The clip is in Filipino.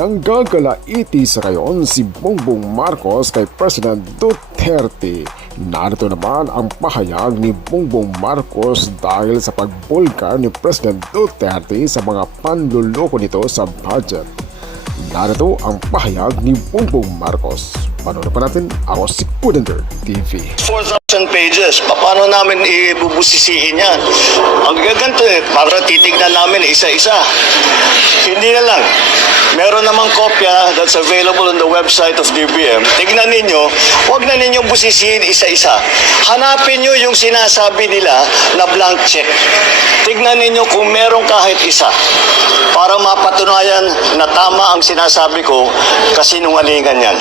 Nanggagalaiti sa ngayon si Bongbong Marcos kay President Duterte. Narito naman ang pahayag ni Bongbong Marcos dahil sa pagbulgar ni President Duterte sa mga panluloko nito sa budget. Narito ang pahayag ni Bongbong Marcos. Panood pa natin, ako si Pudender TV. 4,000 pages. Paano namin ibubusisiin yan? Ang gaganto para titignan namin isa-isa. Hindi na lang. Meron namang kopya that's available on the website of DBM. Tignan ninyo, huwag na ninyong busisiin isa-isa. Hanapin nyo yung sinasabi nila na blank check. Tignan ninyo kung meron kahit isa para mapatunayan na tama ang sinasabi ko, kasinungalingan yan.